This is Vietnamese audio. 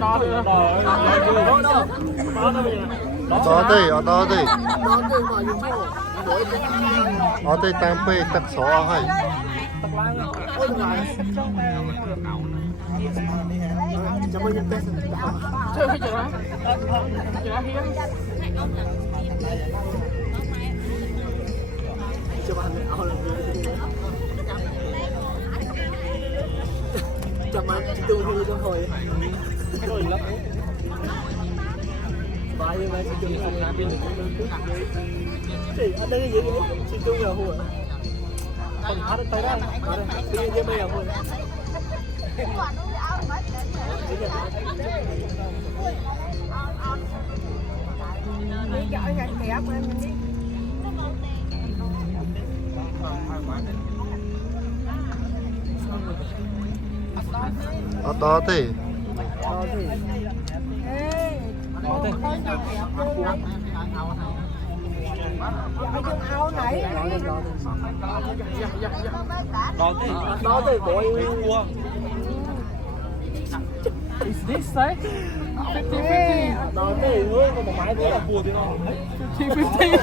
đó đi ở đây tam pe tắc sọ hay chậm mà chị tương hơi cho hồi rồi lắm bài như vậy chị tương không làm chị anh đây gì vậy chị tương là hồi còn hát tới đây tự nhiên bây giờ hồi đi chợ gạch kẹp mình đi ở đó thì ao nãy đó thì bội Is this right? 50-50. đó thì mới có một máy thế là buồn thế nào 50-50.